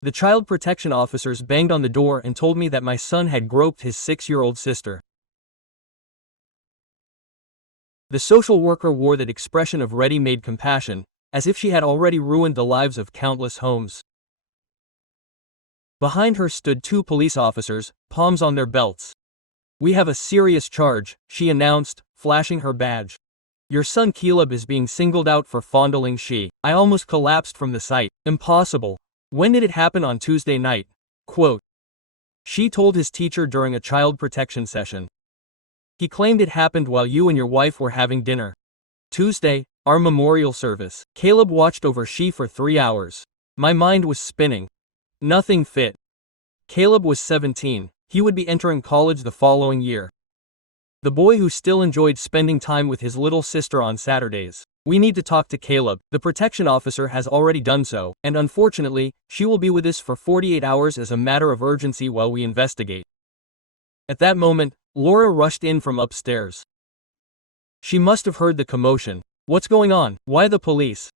The child protection officers banged on the door and told me that my son had groped his 6-year-old sister. The social worker wore that expression of ready-made compassion, as if she had already ruined the lives of countless homes. Behind her stood 2 police officers, palms on their belts. "We have a serious charge," she announced, flashing her badge. "Your son Caleb is being singled out for fondling she." I almost collapsed from the sight. Impossible. "When did it happen?" "On Tuesday night." Quote. She told his teacher during a child protection session. "He claimed it happened while you and your wife were having dinner. Tuesday, our memorial service. Caleb watched over she for 3 hours. My mind was spinning. Nothing fit." Caleb was 17. He would be entering college the following year. The boy who still enjoyed spending time with his little sister on Saturdays. "We need to talk to Caleb." The protection officer has already done so, and unfortunately, she will be with us for 48 hours as a matter of urgency while we investigate. At that moment, Laura rushed in from upstairs. She must have heard the commotion. "What's going on? Why the police?"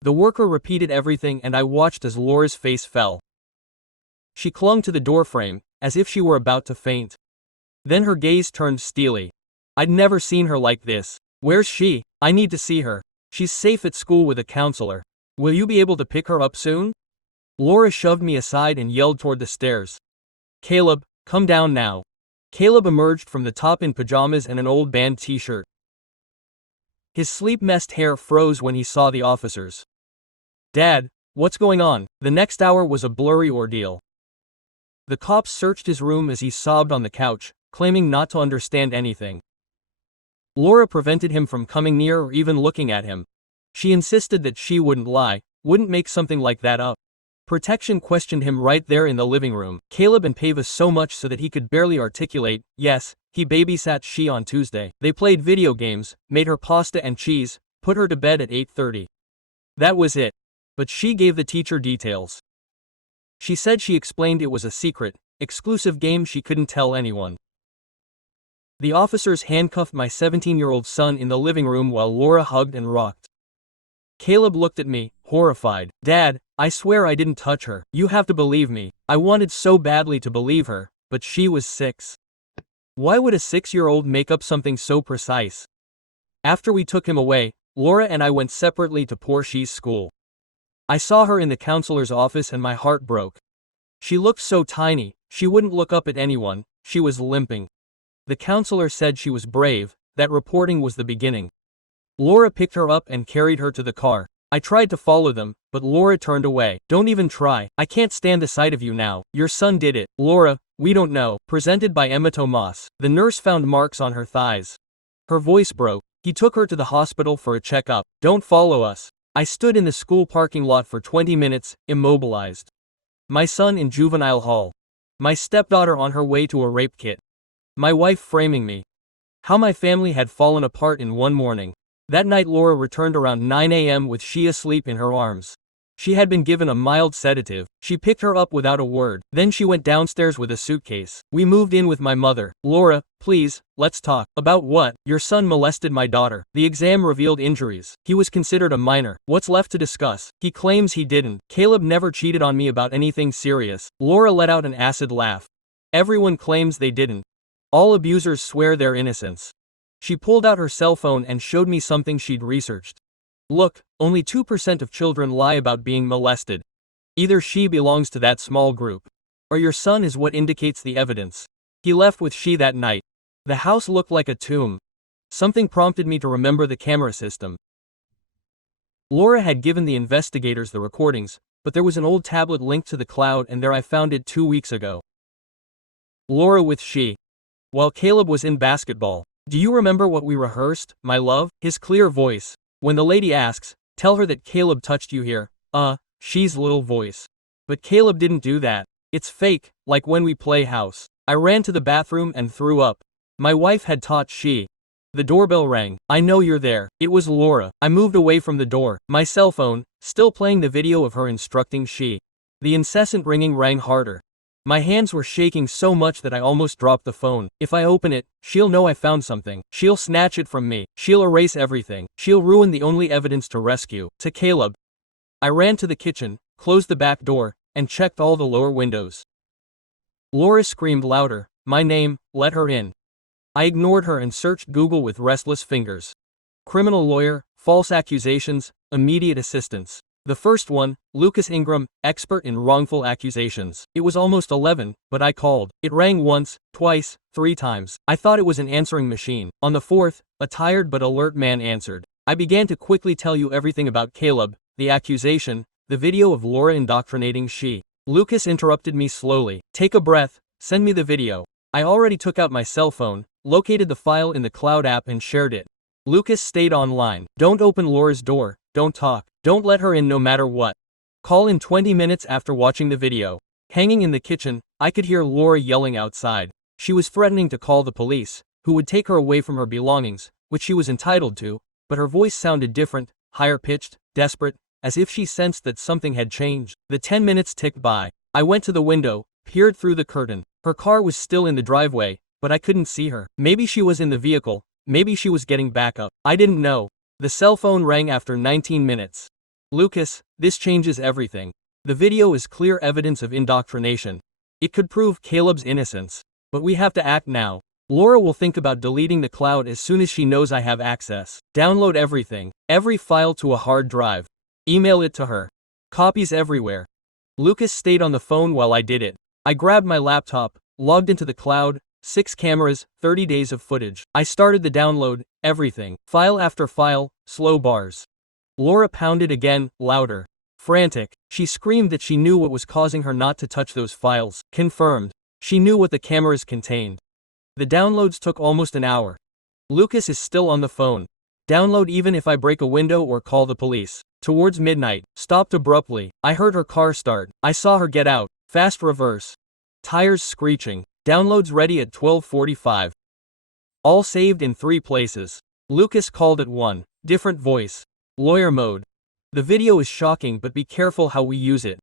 The worker repeated everything and I watched as Laura's face fell. She clung to the doorframe, as if she were about to faint. Then her gaze turned steely. I'd never seen her like this. "Where's she? I need to see her. She's safe at school with a counselor. Will you be able to pick her up soon?" Laura shoved me aside and yelled toward the stairs. "Caleb, come down now." Caleb emerged from the top in pajamas and an old band t-shirt. His sleep-messed hair froze when he saw the officers. "Dad, what's going on?" The next hour was a blurry ordeal. The cops searched his room as he sobbed on the couch, claiming not to understand anything. Laura prevented him from coming near or even looking at him. She insisted that she wouldn't lie, wouldn't make something like that up. Protection questioned him right there in the living room. Caleb and Pava so much so that he could barely articulate. Yes, he babysat she on Tuesday. They played video games, made her pasta and cheese, put her to bed at 8:30. That was it. But she gave the teacher details. She said she explained it was a secret, exclusive game she couldn't tell anyone. The officers handcuffed my 17-year-old son in the living room while Laura hugged and rocked. Caleb looked at me, horrified. "Dad, I swear I didn't touch her. You have to believe me." I wanted so badly to believe her, but she was 6. Why would a 6-year-old make up something so precise? After we took him away, Laura and I went separately to poor she's school. I saw her in the counselor's office and my heart broke. She looked so tiny, she wouldn't look up at anyone, she was limping. The counselor said she was brave, that reporting was the beginning. Laura picked her up and carried her to the car. I tried to follow them, but Laura turned away. "Don't even try. I can't stand the sight of you now. Your son did it." "Laura, we don't know." Presented by Emma Tomas. The nurse found marks on her thighs. Her voice broke. "He took her to the hospital for a checkup. Don't follow us." I stood in the school parking lot for 20 minutes, immobilized. My son in juvenile hall. My stepdaughter on her way to a rape kit. My wife framing me. How my family had fallen apart in one morning. That night Laura returned around 9 a.m. with she asleep in her arms. She had been given a mild sedative. She picked her up without a word. Then she went downstairs with a suitcase. We moved in with my mother. "Laura, please, let's talk." "About what?" "Your son molested my daughter. The exam revealed injuries. He was considered a minor. What's left to discuss?" "He claims he didn't. Caleb never cheated on me about anything serious." Laura let out an acid laugh. "Everyone claims they didn't. All abusers swear their innocence." She pulled out her cell phone and showed me something she'd researched. "Look, only 2% of children lie about being molested. Either she belongs to that small group, or your son is what indicates the evidence. He left with she that night. The house looked like a tomb." Something prompted me to remember the camera system. Laura had given the investigators the recordings, but there was an old tablet linked to the cloud and there I found it 2 weeks ago. Laura with she. While Caleb was in basketball. "Do you remember what we rehearsed, my love?" His clear voice. "When the lady asks, tell her that Caleb touched you here." She's little voice. "But Caleb didn't do that. It's fake, like when we play house." I ran to the bathroom and threw up. My wife had taught she. The doorbell rang. "I know you're there." It was Laura. I moved away from the door, my cell phone, still playing the video of her instructing she. The incessant ringing rang harder. My hands were shaking so much that I almost dropped the phone. "If I open it, she'll know I found something. She'll snatch it from me. She'll erase everything. She'll ruin the only evidence to rescue." To Caleb. I ran to the kitchen, closed the back door, and checked all the lower windows. Laura screamed louder, "My name, let her in." I ignored her and searched Google with restless fingers. Criminal lawyer, false accusations, immediate assistance. The first one, Lucas Ingram, expert in wrongful accusations. It was almost 11, but I called. It rang once, twice, 3 times. I thought it was an answering machine. On the 4th, a tired but alert man answered. I began to quickly tell you everything about Caleb, the accusation, the video of Laura indoctrinating she. Lucas interrupted me slowly. "Take a breath, send me the video." I already took out my cell phone, located the file in the cloud app and shared it. Lucas stayed online. "Don't open Laura's door, don't talk, don't let her in no matter what. Call in 20 minutes after watching the video." Hanging in the kitchen, I could hear Laura yelling outside. She was threatening to call the police, who would take her away from her belongings, which she was entitled to, but her voice sounded different, higher-pitched, desperate, as if she sensed that something had changed. The 10 minutes ticked by. I went to the window, peered through the curtain. Her car was still in the driveway, but I couldn't see her. Maybe she was in the vehicle, maybe she was getting back up. I didn't know. The cell phone rang after 19 minutes. "Lucas, this changes everything. The video is clear evidence of indoctrination. It could prove Caleb's innocence. But we have to act now. Laura will think about deleting the cloud as soon as she knows I have access. Download everything, every file to a hard drive. Email it to her. Copies everywhere." Lucas stayed on the phone while I did it. I grabbed my laptop, logged into the cloud, 6 cameras, 30 days of footage. I started the download, everything. File after file, slow bars. Laura pounded again, louder. Frantic, she screamed that she knew what was causing her not to touch those files. Confirmed. She knew what the cameras contained. The downloads took almost an hour. Lucas is still on the phone. Download even if I break a window or call the police. Towards midnight, stopped abruptly. I heard her car start. I saw her get out. Fast reverse. Tires screeching. Downloads ready at 12:45. All saved in 3 places. Lucas called at 1. Different voice. Lawyer mode. The video is shocking, but be careful how we use it.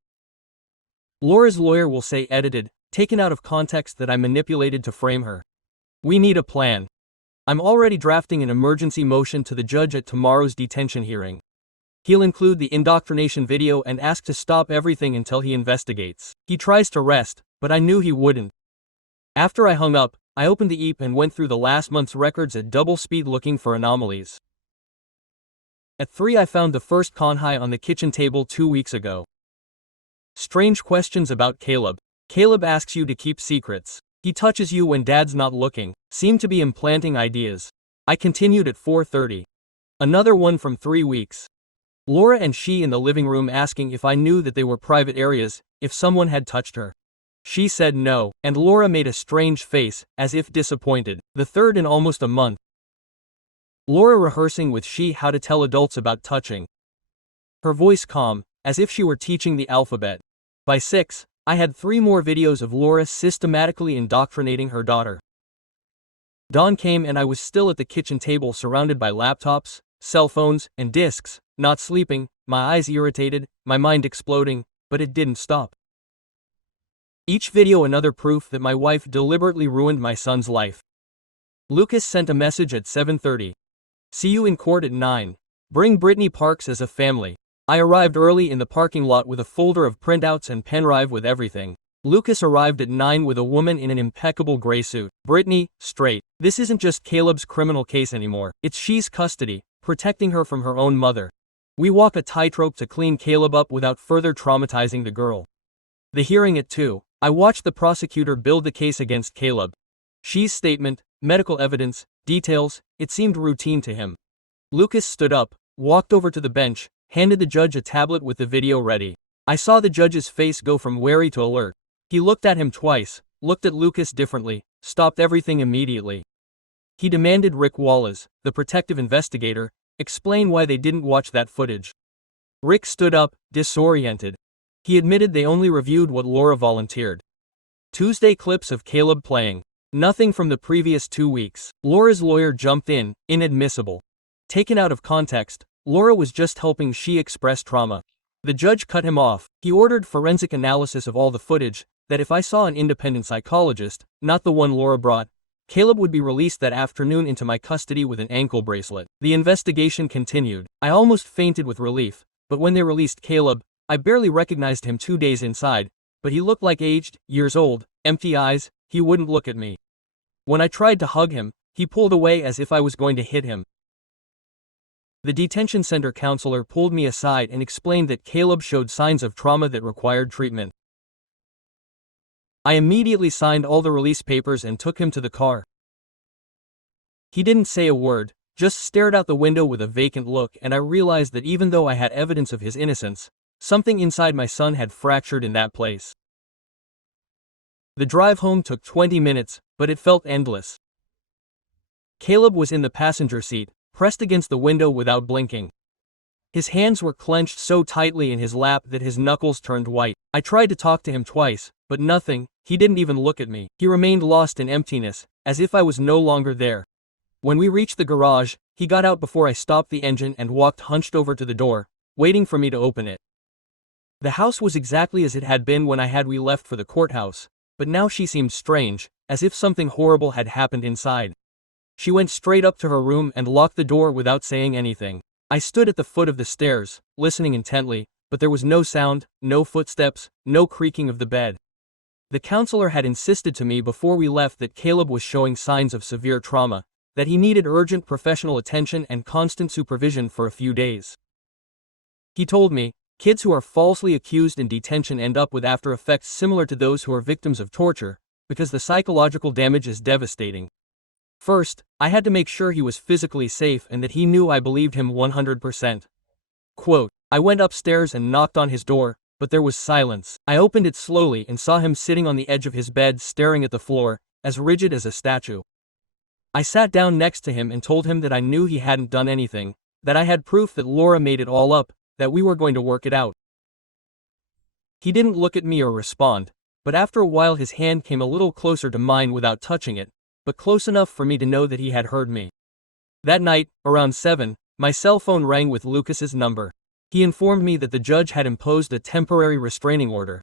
Laura's lawyer will say edited, taken out of context, that I manipulated to frame her. We need a plan. I'm already drafting an emergency motion to the judge at tomorrow's detention hearing. He'll include the indoctrination video and ask to stop everything until he investigates. He tries to rest, but I knew he wouldn't. After I hung up, I opened the EP and went through the last month's records at double speed looking for anomalies. At 3 I found the first conhi on the kitchen table 2 weeks ago. Strange questions about Caleb. Caleb asks you to keep secrets. He touches you when dad's not looking. Seem to be implanting ideas. I continued at 4:30. Another one from 3 weeks. Laura and she in the living room asking if I knew that they were private areas, if someone had touched her. She said no, and Laura made a strange face, as if disappointed. The 3rd in almost a month. Laura rehearsing with she how to tell adults about touching. Her voice calm, as if she were teaching the alphabet. By 6, I had 3 more videos of Laura systematically indoctrinating her daughter. Dawn came and I was still at the kitchen table surrounded by laptops, cell phones, and discs, not sleeping, my eyes irritated, my mind exploding, but it didn't stop. Each video another proof that my wife deliberately ruined my son's life. Lucas sent a message at 7:30. See you in court at 9. Bring Brittany Parks as a family. I arrived early in the parking lot with a folder of printouts and pen drive with everything. Lucas arrived at 9 with a woman in an impeccable gray suit. Brittany, straight. This isn't just Caleb's criminal case anymore. It's she's custody, protecting her from her own mother. We walk a tightrope to clean Caleb up without further traumatizing the girl. The hearing at 2. I watched the prosecutor build the case against Caleb. She's statement, medical evidence, details, it seemed routine to him. Lucas stood up, walked over to the bench, handed the judge a tablet with the video ready. I saw the judge's face go from wary to alert. He looked at him twice, looked at Lucas differently, stopped everything immediately. He demanded Rick Wallace, the protective investigator, explain why they didn't watch that footage. Rick stood up, disoriented. He admitted they only reviewed what Laura volunteered. Tuesday clips of Caleb playing. Nothing from the previous 2 weeks. Laura's lawyer jumped in, inadmissible. Taken out of context, Laura was just helping she express trauma. The judge cut him off. He ordered forensic analysis of all the footage, that if I saw an independent psychologist, not the one Laura brought, Caleb would be released that afternoon into my custody with an ankle bracelet. The investigation continued. I almost fainted with relief, but when they released Caleb, I barely recognized him 2 days inside, but he looked like aged, years old, empty eyes, he wouldn't look at me. When I tried to hug him, he pulled away as if I was going to hit him. The detention center counselor pulled me aside and explained that Caleb showed signs of trauma that required treatment. I immediately signed all the release papers and took him to the car. He didn't say a word, just stared out the window with a vacant look, and I realized that even though I had evidence of his innocence, something inside my son had fractured in that place. The drive home took 20 minutes, but it felt endless. Caleb was in the passenger seat, pressed against the window without blinking. His hands were clenched so tightly in his lap that his knuckles turned white. I tried to talk to him twice, but nothing. He didn't even look at me. He remained lost in emptiness, as if I was no longer there. When we reached the garage, he got out before I stopped the engine and walked hunched over to the door, waiting for me to open it. The house was exactly as it had been when we left for the courthouse, but now she seemed strange, as if something horrible had happened inside. She went straight up to her room and locked the door without saying anything. I stood at the foot of the stairs, listening intently, but there was no sound, no footsteps, no creaking of the bed. The counselor had insisted to me before we left that Caleb was showing signs of severe trauma, that he needed urgent professional attention and constant supervision for a few days. He told me, kids who are falsely accused in detention end up with after effects similar to those who are victims of torture, because the psychological damage is devastating. First, I had to make sure he was physically safe and that he knew I believed him 100%. Quote, I went upstairs and knocked on his door, but there was silence. I opened it slowly and saw him sitting on the edge of his bed staring at the floor, as rigid as a statue. I sat down next to him and told him that I knew he hadn't done anything, that I had proof that Laura made it all up, that we were going to work it out. He didn't look at me or respond, but after a while his hand came a little closer to mine without touching it, but close enough for me to know that he had heard me. That night, around 7, my cell phone rang with Lucas's number. He informed me that the judge had imposed a temporary restraining order.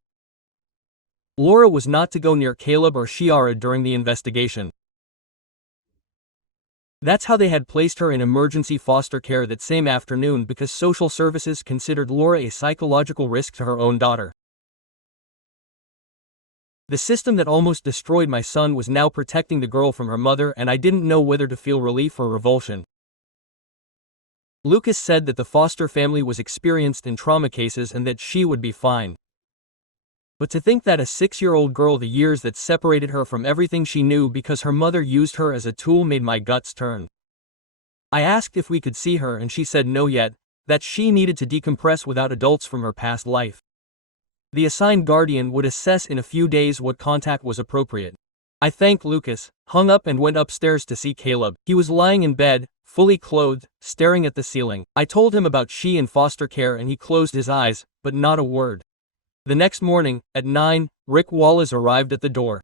Laura was not to go near Caleb or Shiara during the investigation. That's how they had placed her in emergency foster care that same afternoon, because social services considered Laura a psychological risk to her own daughter. The system that almost destroyed my son was now protecting the girl from her mother, and I didn't know whether to feel relief or revulsion. Lucas said that the foster family was experienced in trauma cases and that she would be fine. But to think that a 6-year-old girl, the years that separated her from everything she knew because her mother used her as a tool, made my guts turn. I asked if we could see her and she said no yet, that she needed to decompress without adults from her past life. The assigned guardian would assess in a few days what contact was appropriate. I thanked Lucas, hung up and went upstairs to see Caleb. He was lying in bed, fully clothed, staring at the ceiling. I told him about she in foster care and he closed his eyes, but not a word. The next morning, at 9, Rick Wallace arrived at the door.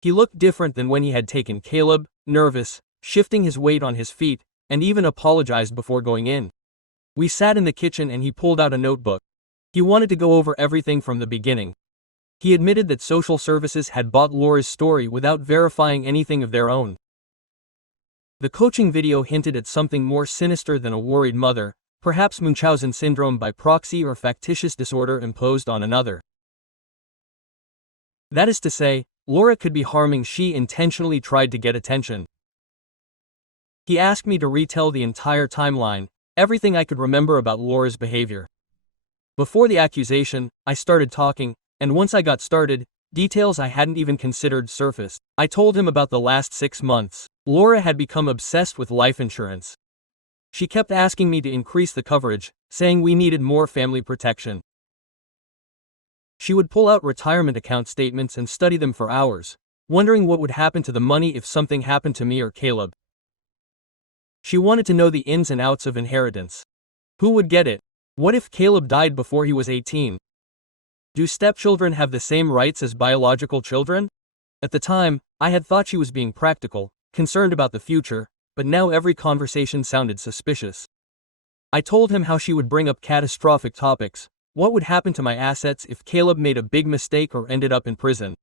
He looked different than when he had taken Caleb, nervous, shifting his weight on his feet, and even apologized before going in. We sat in the kitchen and he pulled out a notebook. He wanted to go over everything from the beginning. He admitted that social services had bought Laura's story without verifying anything of their own. The coaching video hinted at something more sinister than a worried mother, perhaps Munchausen syndrome by proxy or factitious disorder imposed on another. That is to say, Laura could be harming she intentionally tried to get attention. He asked me to retell the entire timeline, everything I could remember about Laura's behavior. Before the accusation, I started talking, and once I got started, details I hadn't even considered surfaced. I told him about the last 6 months. Laura had become obsessed with life insurance. She kept asking me to increase the coverage, saying we needed more family protection. She would pull out retirement account statements and study them for hours, wondering what would happen to the money if something happened to me or Caleb. She wanted to know the ins and outs of inheritance. Who would get it? What if Caleb died before he was 18? Do stepchildren have the same rights as biological children? At the time, I had thought she was being practical, concerned about the future, but now every conversation sounded suspicious. I told him how she would bring up catastrophic topics. What would happen to my assets if Caleb made a big mistake or ended up in prison?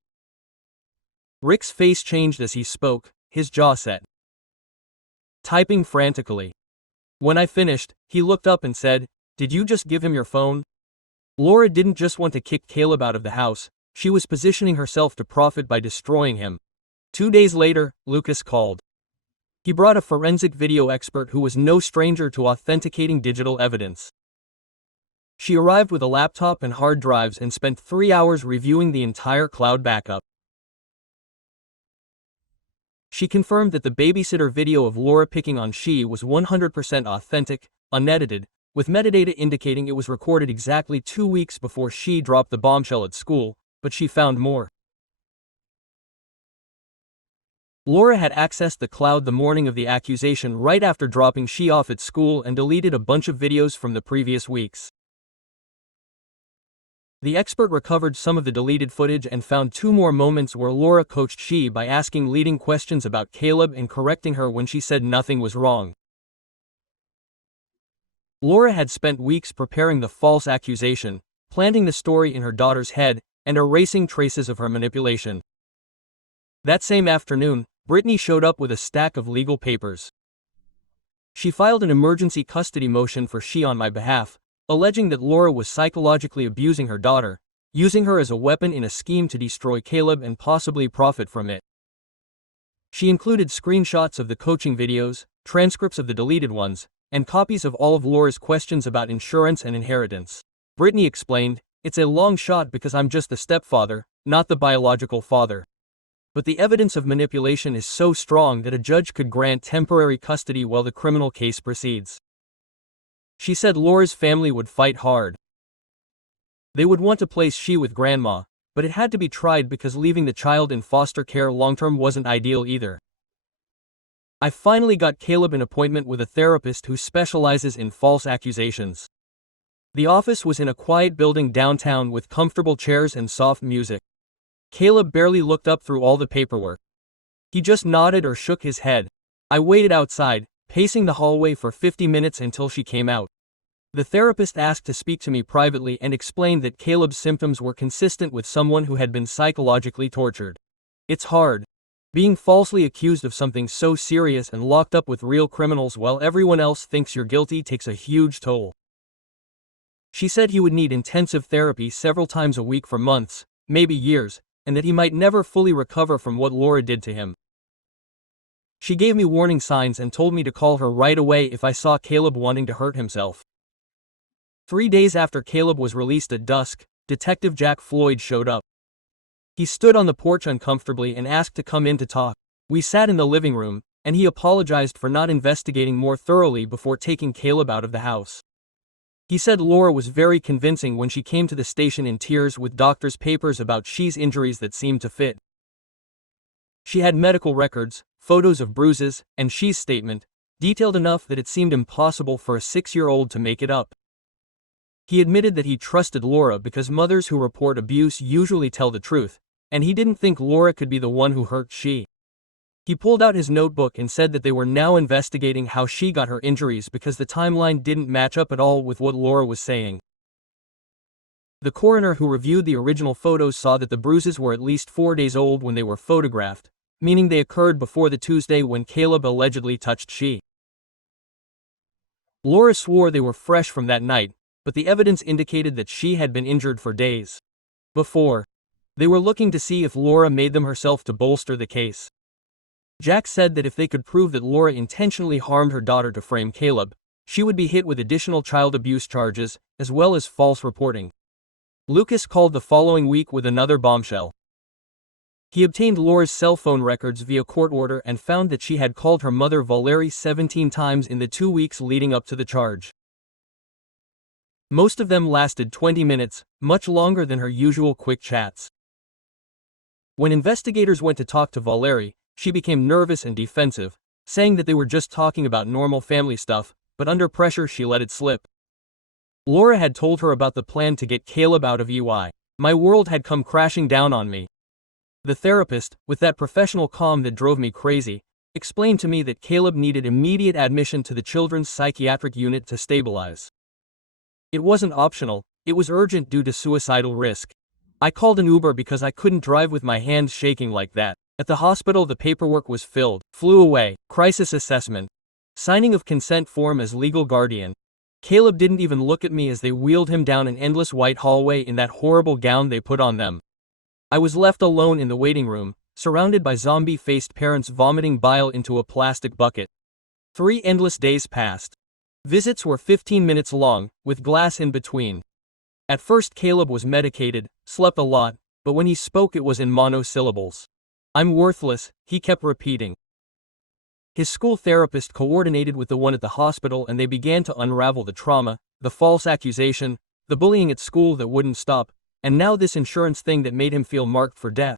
Rick's face changed as he spoke, his jaw set. Typing frantically. When I finished, he looked up and said, "Did you just give him your phone?" Laura didn't just want to kick Caleb out of the house, she was positioning herself to profit by destroying him. 2 days later, Lucas called. He brought a forensic video expert who was no stranger to authenticating digital evidence. She arrived with a laptop and hard drives and spent 3 hours reviewing the entire cloud backup. She confirmed that the babysitter video of Laura picking on she was 100% authentic, unedited, with metadata indicating it was recorded exactly 2 weeks before she dropped the bombshell at school, but she found more. Laura had accessed the cloud the morning of the accusation right after dropping she off at school and deleted a bunch of videos from the previous weeks. The expert recovered some of the deleted footage and found 2 more moments where Laura coached she by asking leading questions about Caleb and correcting her when she said nothing was wrong. Laura had spent weeks preparing the false accusation, planting the story in her daughter's head, and erasing traces of her manipulation. That same afternoon, Brittany showed up with a stack of legal papers. She filed an emergency custody motion for she on my behalf, alleging that Laura was psychologically abusing her daughter, using her as a weapon in a scheme to destroy Caleb and possibly profit from it. She included screenshots of the coaching videos, transcripts of the deleted ones, and copies of all of Laura's questions about insurance and inheritance. Brittany explained, "It's a long shot because I'm just the stepfather, not the biological father. But the evidence of manipulation is so strong that a judge could grant temporary custody while the criminal case proceeds." She said Laura's family would fight hard. They would want to place she with grandma, but it had to be tried because leaving the child in foster care long-term wasn't ideal either. "I finally got Caleb an appointment with a therapist who specializes in false accusations. The office was in a quiet building downtown with comfortable chairs and soft music. Caleb barely looked up through all the paperwork. He just nodded or shook his head. I waited outside, pacing the hallway for 50 minutes until she came out. The therapist asked to speak to me privately and explained that Caleb's symptoms were consistent with someone who had been psychologically tortured. It's hard. Being falsely accused of something so serious and locked up with real criminals while everyone else thinks you're guilty takes a huge toll." She said he would need intensive therapy several times a week for months, maybe years, and that he might never fully recover from what Laura did to him. She gave me warning signs and told me to call her right away if I saw Caleb wanting to hurt himself. 3 days after Caleb was released at dusk, Detective Jack Floyd showed up. He stood on the porch uncomfortably and asked to come in to talk. We sat in the living room, and he apologized for not investigating more thoroughly before taking Caleb out of the house. He said Laura was very convincing when she came to the station in tears with doctor's papers about she's injuries that seemed to fit. She had medical records, photos of bruises, and she's statement, detailed enough that it seemed impossible for a 6-year-old to make it up. He admitted that he trusted Laura because mothers who report abuse usually tell the truth, and he didn't think Laura could be the one who hurt she. He pulled out his notebook and said that they were now investigating how she got her injuries because the timeline didn't match up at all with what Laura was saying. The coroner who reviewed the original photos saw that the bruises were at least 4 days old when they were photographed, meaning they occurred before the Tuesday when Caleb allegedly touched she. Laura swore they were fresh from that night, but the evidence indicated that she had been injured for days before. They were looking to see if Laura made them herself to bolster the case. Jack said that if they could prove that Laura intentionally harmed her daughter to frame Caleb, she would be hit with additional child abuse charges, as well as false reporting. Lucas called the following week with another bombshell. He obtained Laura's cell phone records via court order and found that she had called her mother Valerie 17 times in the 2 weeks leading up to the charge. Most of them lasted 20 minutes, much longer than her usual quick chats. When investigators went to talk to Valerie, she became nervous and defensive, saying that they were just talking about normal family stuff, but under pressure she let it slip. Laura had told her about the plan to get Caleb out of EY. "My world had come crashing down on me." The therapist, with that professional calm that drove me crazy, explained to me that Caleb needed immediate admission to the children's psychiatric unit to stabilize. It wasn't optional, it was urgent due to suicidal risk. I called an Uber because I couldn't drive with my hands shaking like that. At the hospital the paperwork was filled, flew away, crisis assessment, signing of consent form as legal guardian. Caleb didn't even look at me as they wheeled him down an endless white hallway in that horrible gown they put on them. I was left alone in the waiting room, surrounded by zombie-faced parents vomiting bile into a plastic bucket. 3 endless days passed. Visits were 15 minutes long, with glass in between. At first Caleb was medicated, slept a lot, but when he spoke it was in monosyllables. "I'm worthless," he kept repeating. His school therapist coordinated with the one at the hospital and they began to unravel the trauma, the false accusation, the bullying at school that wouldn't stop, and now this insurance thing that made him feel marked for death.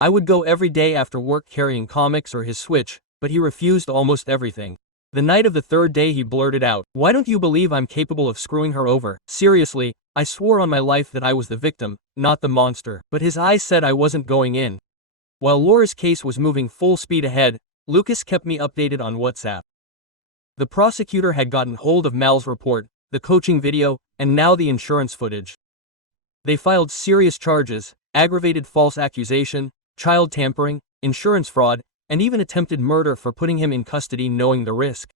I would go every day after work carrying comics or his Switch, but he refused almost everything. The night of the 3rd day he blurted out, "Why don't you believe I'm capable of screwing her over? Seriously, I swore on my life that I was the victim, not the monster." But his eyes said I wasn't going in. While Laura's case was moving full speed ahead, Lucas kept me updated on WhatsApp. The prosecutor had gotten hold of Mal's report, the coaching video, and now the insurance footage. They filed serious charges, aggravated false accusation, child tampering, insurance fraud, and even attempted murder for putting him in custody knowing the risk.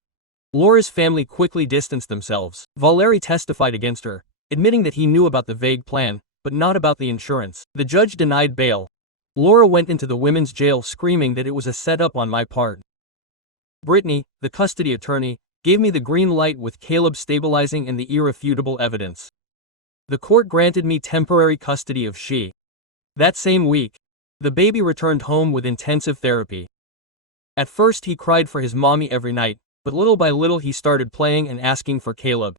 Laura's family quickly distanced themselves. Valery testified against her, admitting that he knew about the vague plan, but not about the insurance. The judge denied bail. Laura went into the women's jail screaming that it was a setup on my part. Brittany, the custody attorney, gave me the green light with Caleb stabilizing and the irrefutable evidence. The court granted me temporary custody of she. That same week, the baby returned home with intensive therapy. At first he cried for his mommy every night, but little by little he started playing and asking for Caleb.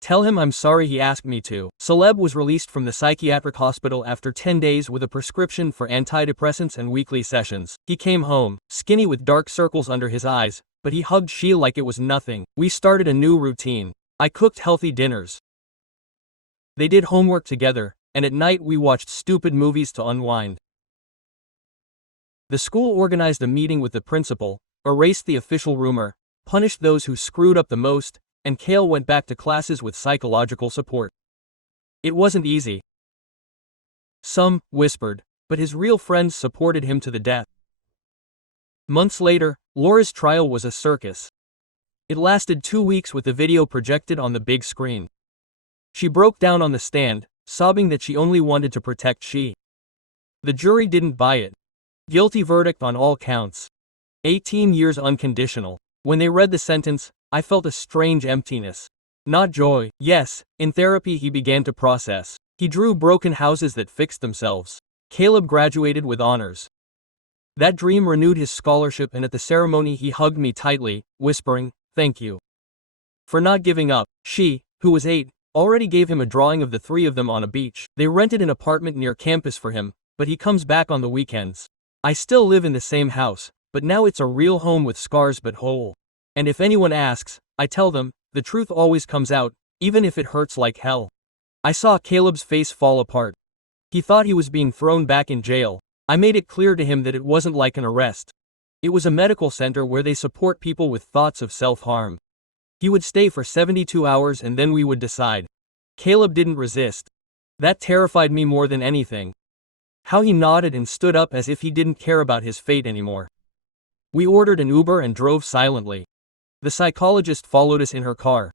"Tell him I'm sorry he asked me to." Caleb was released from the psychiatric hospital after 10 days with a prescription for antidepressants and weekly sessions. He came home, skinny with dark circles under his eyes, but he hugged she like it was nothing. We started a new routine. I cooked healthy dinners. They did homework together, and at night we watched stupid movies to unwind. The school organized a meeting with the principal, erased the official rumor, punished those who screwed up the most, and Cale went back to classes with psychological support. It wasn't easy. Some whispered, but his real friends supported him to the death. Months later, Laura's trial was a circus. It lasted 2 weeks with the video projected on the big screen. She broke down on the stand, sobbing that she only wanted to protect she. The jury didn't buy it. Guilty verdict on all counts. 18 years unconditional. When they read the sentence, I felt a strange emptiness. Not joy. Yes, in therapy he began to process. He drew broken houses that fixed themselves. Caleb graduated with honors. That dream renewed his scholarship, and at the ceremony he hugged me tightly, whispering, "Thank you for not giving up." She, who was 8, already gave him a drawing of the 3 of them on a beach. They rented an apartment near campus for him, but he comes back on the weekends. I still live in the same house, but now it's a real home with scars but whole. And if anyone asks, I tell them, the truth always comes out, even if it hurts like hell. I saw Caleb's face fall apart. He thought he was being thrown back in jail. I made it clear to him that it wasn't like an arrest. It was a medical center where they support people with thoughts of self-harm. He would stay for 72 hours and then we would decide. Caleb didn't resist. That terrified me more than anything. How he nodded and stood up as if he didn't care about his fate anymore. We ordered an Uber and drove silently. The psychologist followed us in her car.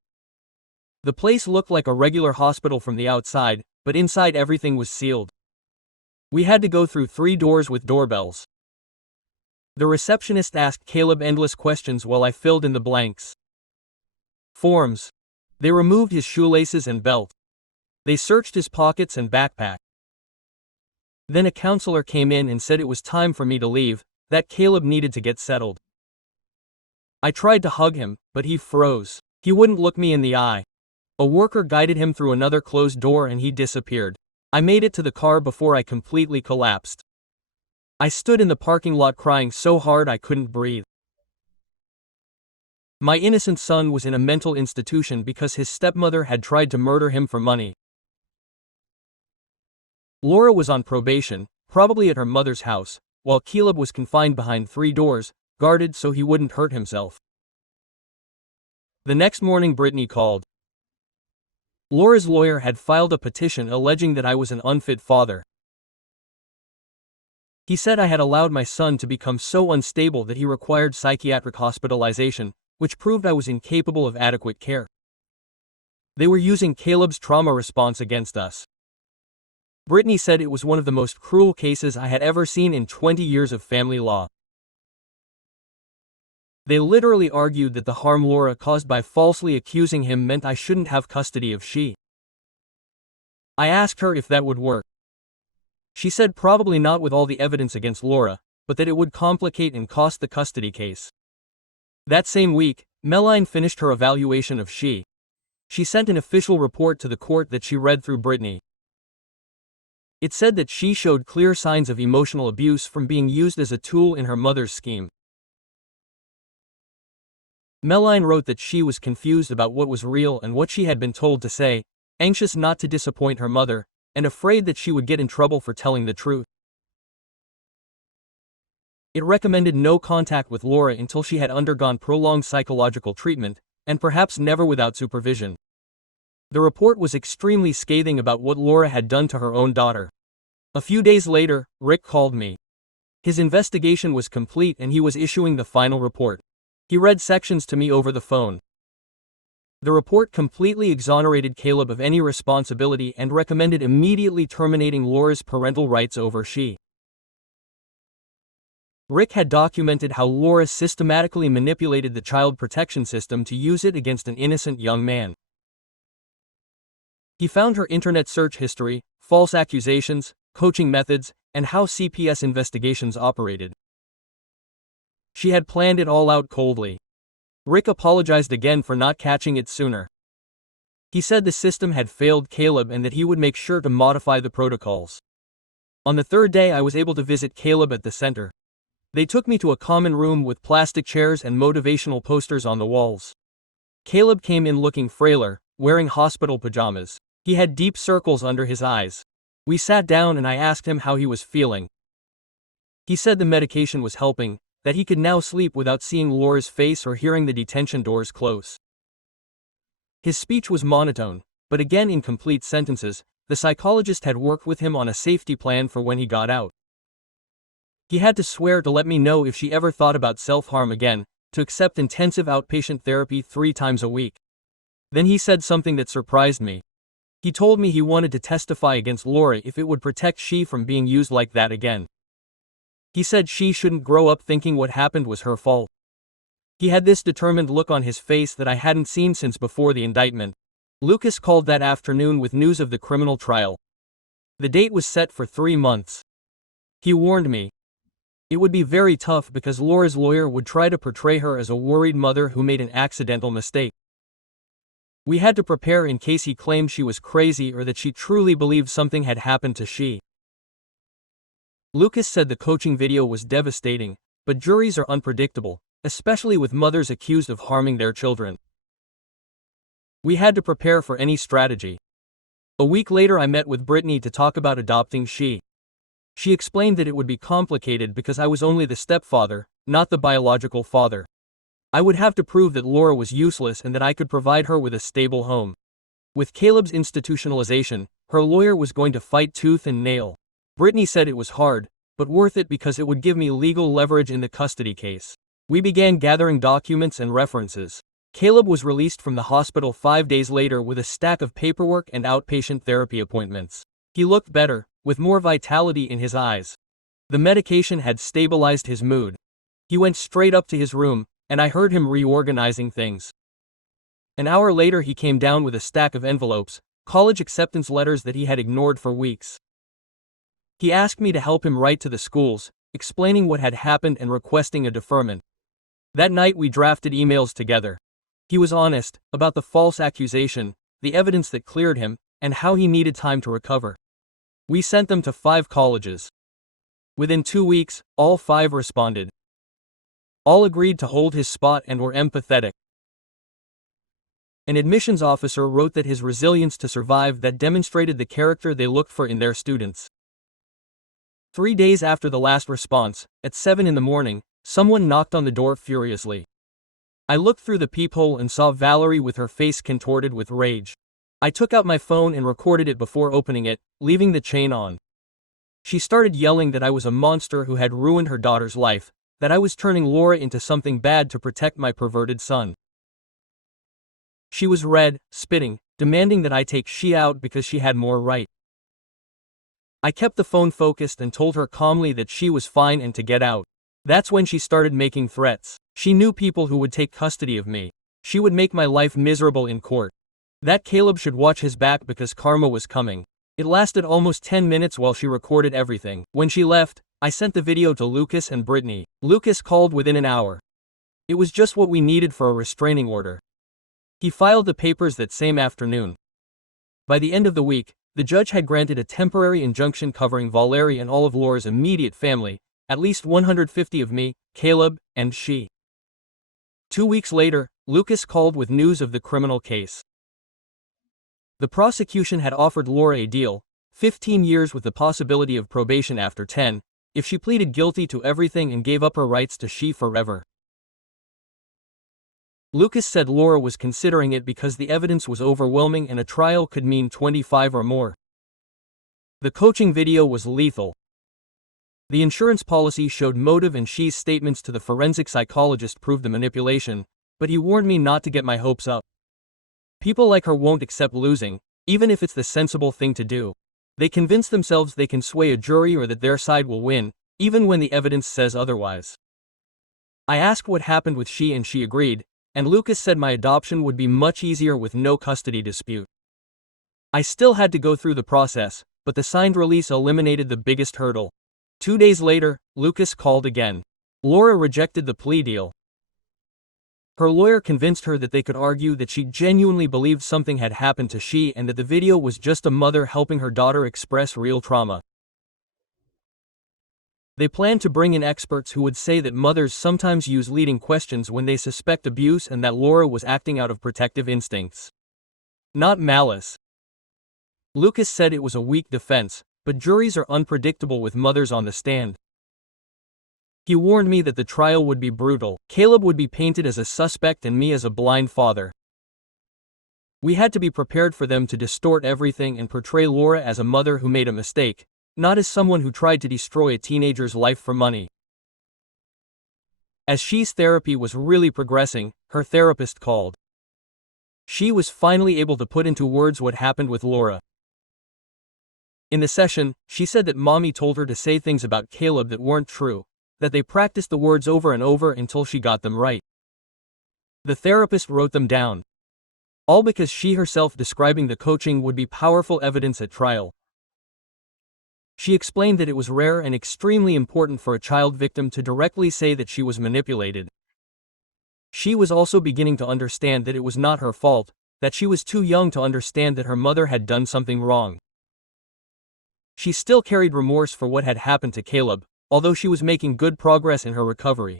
The place looked like a regular hospital from the outside, but inside everything was sealed. We had to go through 3 doors with doorbells. The receptionist asked Caleb endless questions while I filled in the blanks. Forms. They removed his shoelaces and belt. They searched his pockets and backpack. Then a counselor came in and said it was time for me to leave, that Caleb needed to get settled. I tried to hug him, but he froze. He wouldn't look me in the eye. A worker guided him through another closed door and he disappeared. I made it to the car before I completely collapsed. I stood in the parking lot crying so hard I couldn't breathe. My innocent son was in a mental institution because his stepmother had tried to murder him for money. Laura was on probation, probably at her mother's house, while Caleb was confined behind 3 doors, guarded so he wouldn't hurt himself. The next morning Brittany called. Laura's lawyer had filed a petition alleging that I was an unfit father. He said I had allowed my son to become so unstable that he required psychiatric hospitalization, which proved I was incapable of adequate care. They were using Caleb's trauma response against us. Brittany said it was one of the most cruel cases I had ever seen in 20 years of family law. They literally argued that the harm Laura caused by falsely accusing him meant I shouldn't have custody of she. I asked her if that would work. She said probably not with all the evidence against Laura, but that it would complicate and cost the custody case. That same week, Meline finished her evaluation of she. She sent an official report to the court that she read through Brittany. It said that she showed clear signs of emotional abuse from being used as a tool in her mother's scheme. Meline wrote that she was confused about what was real and what she had been told to say, anxious not to disappoint her mother, and afraid that she would get in trouble for telling the truth. It recommended no contact with Laura until she had undergone prolonged psychological treatment, and perhaps never without supervision. The report was extremely scathing about what Laura had done to her own daughter. A few days later, Rick called me. His investigation was complete and he was issuing the final report. He read sections to me over the phone. The report completely exonerated Caleb of any responsibility and recommended immediately terminating Laura's parental rights over she. Rick had documented how Laura systematically manipulated the child protection system to use it against an innocent young man. He found her internet search history, false accusations, coaching methods, and how CPS investigations operated. She had planned it all out coldly. Rick apologized again for not catching it sooner. He said the system had failed Caleb and that he would make sure to modify the protocols. On the third day I was able to visit Caleb at the center. They took me to a common room with plastic chairs and motivational posters on the walls. Caleb came in looking frailer, wearing hospital pajamas. He had deep circles under his eyes. We sat down and I asked him how he was feeling. He said the medication was helping, that he could now sleep without seeing Laura's face or hearing the detention doors close. His speech was monotone, but again in complete sentences. The psychologist had worked with him on a safety plan for when he got out. He had to swear to let me know if she ever thought about self-harm again, to accept intensive outpatient therapy 3 times a week. Then he said something that surprised me. He told me he wanted to testify against Laura if it would protect she from being used like that again. He said she shouldn't grow up thinking what happened was her fault. He had this determined look on his face that I hadn't seen since before the indictment. Lucas called that afternoon with news of the criminal trial. The date was set for 3 months. He warned me. It would be very tough because Laura's lawyer would try to portray her as a worried mother who made an accidental mistake. We had to prepare in case he claimed she was crazy or that she truly believed something had happened to she. Lucas said the coaching video was devastating, but juries are unpredictable, especially with mothers accused of harming their children. We had to prepare for any strategy. A week later I met with Brittany to talk about adopting she. She explained that it would be complicated because I was only the stepfather, not the biological father. I would have to prove that Laura was useless and that I could provide her with a stable home. With Caleb's institutionalization, her lawyer was going to fight tooth and nail. Brittany said it was hard, but worth it because it would give me legal leverage in the custody case. We began gathering documents and references. Caleb was released from the hospital 5 days later with a stack of paperwork and outpatient therapy appointments. He looked better, with more vitality in his eyes. The medication had stabilized his mood. He went straight up to his room, and I heard him reorganizing things. An hour later he came down with a stack of envelopes, college acceptance letters that he had ignored for weeks. He asked me to help him write to the schools, explaining what had happened and requesting a deferment. That night we drafted emails together. He was honest about the false accusation, the evidence that cleared him, and how he needed time to recover. We sent them to 5 colleges. Within 2 weeks, all 5 responded. All agreed to hold his spot and were empathetic. An admissions officer wrote that his resilience to survive that demonstrated the character they looked for in their students. 3 days after the last response, at 7 in the morning, someone knocked on the door furiously. I looked through the peephole and saw Valerie with her face contorted with rage. I took out my phone and recorded it before opening it, leaving the chain on. She started yelling that I was a monster who had ruined her daughter's life, that I was turning Laura into something bad to protect my perverted son. She was red, spitting, demanding that I take she out because she had more right. I kept the phone focused and told her calmly that she was fine and to get out. That's when she started making threats. She knew people who would take custody of me. She would make my life miserable in court. That Caleb should watch his back because karma was coming. It lasted almost 10 minutes while she recorded everything. When she left, I sent the video to Lucas and Brittany. Lucas called within an hour. It was just what we needed for a restraining order. He filed the papers that same afternoon. By the end of the week, the judge had granted a temporary injunction covering Valerie and all of Laura's immediate family, at least 150 of me, Caleb, and she. 2 weeks later, Lucas called with news of the criminal case. The prosecution had offered Laura a deal, 15 years with the possibility of probation after 10, if she pleaded guilty to everything and gave up her rights to she forever. Lucas said Laura was considering it because the evidence was overwhelming and a trial could mean 25 or more. The coaching video was lethal. The insurance policy showed motive and she's statements to the forensic psychologist proved the manipulation, but he warned me not to get my hopes up. People like her won't accept losing, even if it's the sensible thing to do. They convince themselves they can sway a jury or that their side will win, even when the evidence says otherwise. I asked what happened with she and she agreed, and Lucas said my adoption would be much easier with no custody dispute. I still had to go through the process, but the signed release eliminated the biggest hurdle. 2 days later, Lucas called again. Laura rejected the plea deal. Her lawyer convinced her that they could argue that she genuinely believed something had happened to she and that the video was just a mother helping her daughter express real trauma. They planned to bring in experts who would say that mothers sometimes use leading questions when they suspect abuse and that Laura was acting out of protective instincts, not malice. Lucas said it was a weak defense, but juries are unpredictable with mothers on the stand. He warned me that the trial would be brutal. Caleb would be painted as a suspect and me as a blind father. We had to be prepared for them to distort everything and portray Laura as a mother who made a mistake, not as someone who tried to destroy a teenager's life for money. As she's therapy was really progressing, her therapist called. She was finally able to put into words what happened with Laura. In the session, she said that mommy told her to say things about Caleb that weren't true, that they practiced the words over and over until she got them right. The therapist wrote them down. All because she herself describing the coaching would be powerful evidence at trial. She explained that it was rare and extremely important for a child victim to directly say that she was manipulated. She was also beginning to understand that it was not her fault, that she was too young to understand that her mother had done something wrong. She still carried remorse for what had happened to Caleb, although she was making good progress in her recovery.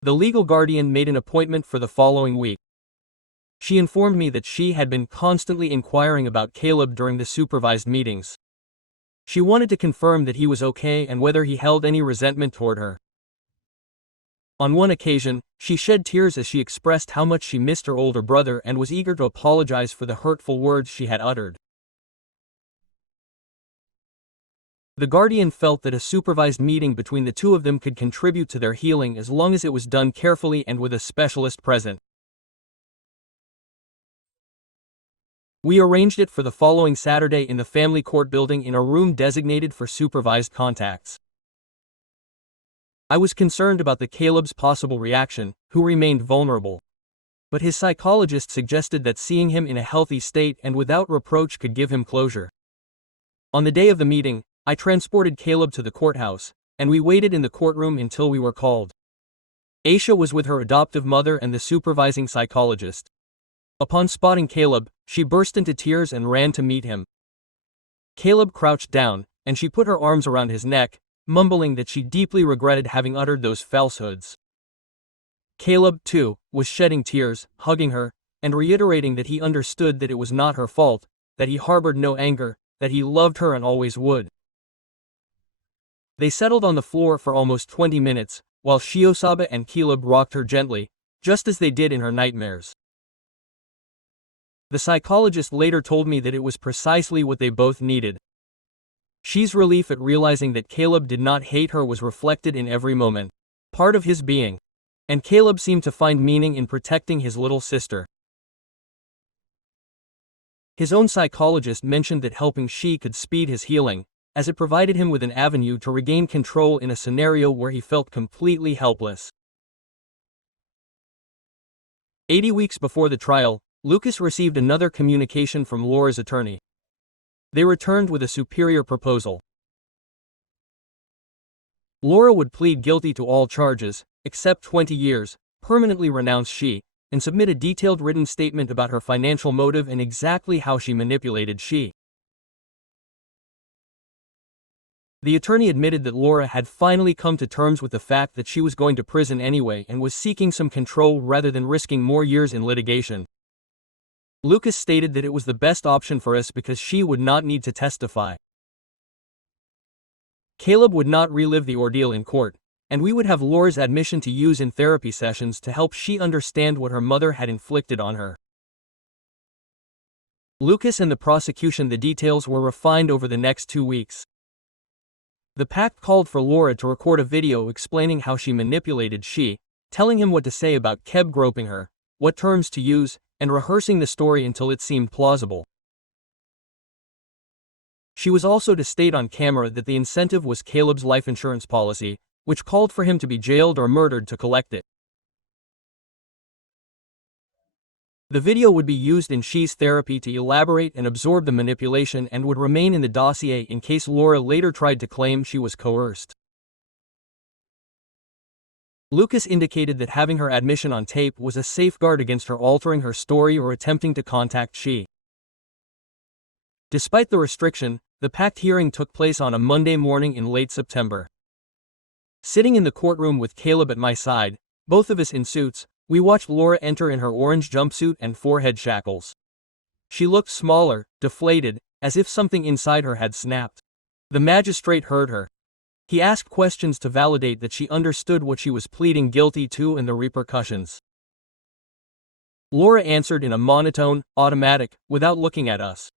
The legal guardian made an appointment for the following week. She informed me that she had been constantly inquiring about Caleb during the supervised meetings. She wanted to confirm that he was okay and whether he held any resentment toward her. On one occasion, she shed tears as she expressed how much she missed her older brother and was eager to apologize for the hurtful words she had uttered. The guardian felt that a supervised meeting between the two of them could contribute to their healing as long as it was done carefully and with a specialist present. We arranged it for the following Saturday in the family court building in a room designated for supervised contacts. I was concerned about Caleb's possible reaction, who remained vulnerable. But his psychologist suggested that seeing him in a healthy state and without reproach could give him closure. On the day of the meeting, I transported Caleb to the courthouse, and we waited in the courtroom until we were called. Aisha was with her adoptive mother and the supervising psychologist. Upon spotting Caleb, she burst into tears and ran to meet him. Caleb crouched down, and she put her arms around his neck, mumbling that she deeply regretted having uttered those falsehoods. Caleb, too, was shedding tears, hugging her, and reiterating that he understood that it was not her fault, that he harbored no anger, that he loved her and always would. They settled on the floor for almost 20 minutes, while Shiosaba and Caleb rocked her gently, just as they did in her nightmares. The psychologist later told me that it was precisely what they both needed. She's relief at realizing that Caleb did not hate her was reflected in every moment. part of his being. And Caleb seemed to find meaning in protecting his little sister. His own psychologist mentioned that helping she could speed his healing, as it provided him with an avenue to regain control in a scenario where he felt completely helpless. 80 weeks before the trial, Lucas received another communication from Laura's attorney. They returned with a superior proposal. Laura would plead guilty to all charges, except 20 years, permanently renounce she, and submit a detailed written statement about her financial motive and exactly how she manipulated she. The attorney admitted that Laura had finally come to terms with the fact that she was going to prison anyway and was seeking some control rather than risking more years in litigation. Lucas stated that it was the best option for us because she would not need to testify. Caleb would not relive the ordeal in court, and we would have Laura's admission to use in therapy sessions to help she understand what her mother had inflicted on her. Lucas and the prosecution. The details were refined over the next 2 weeks. The pact called for Laura to record a video explaining how she manipulated she, telling him what to say about Keb groping her, what terms to use, and rehearsing the story until it seemed plausible. She was also to state on camera that the incentive was Caleb's life insurance policy, which called for him to be jailed or murdered to collect it. The video would be used in she's therapy to elaborate and absorb the manipulation and would remain in the dossier in case Laura later tried to claim she was coerced. Lucas indicated that having her admission on tape was a safeguard against her altering her story or attempting to contact she. Despite the restriction, the pact hearing took place on a Monday morning in late September. Sitting in the courtroom with Caleb at my side, both of us in suits, we watched Laura enter in her orange jumpsuit and forehead shackles. She looked smaller, deflated, as if something inside her had snapped. The magistrate heard her. He asked questions to validate that she understood what she was pleading guilty to and the repercussions. Laura answered in a monotone, automatic, without looking at us.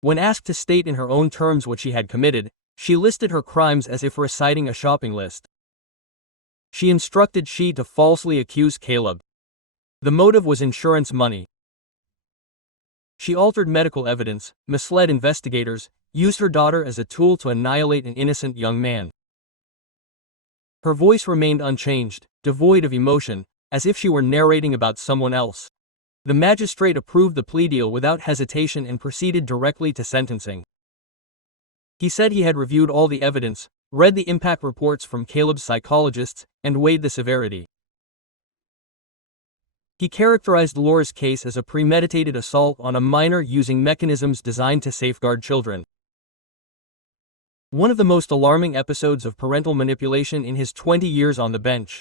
When asked to state in her own terms what she had committed, she listed her crimes as if reciting a shopping list. She instructed she to falsely accuse Caleb. The motive was insurance money. She altered medical evidence, misled investigators, used her daughter as a tool to annihilate an innocent young man. Her voice remained unchanged, devoid of emotion, as if she were narrating about someone else. The magistrate approved the plea deal without hesitation and proceeded directly to sentencing. He said he had reviewed all the evidence, read the impact reports from Caleb's psychologists, and weighed the severity. He characterized Laura's case as a premeditated assault on a minor using mechanisms designed to safeguard children. One of the most alarming episodes of parental manipulation in his 20 years on the bench.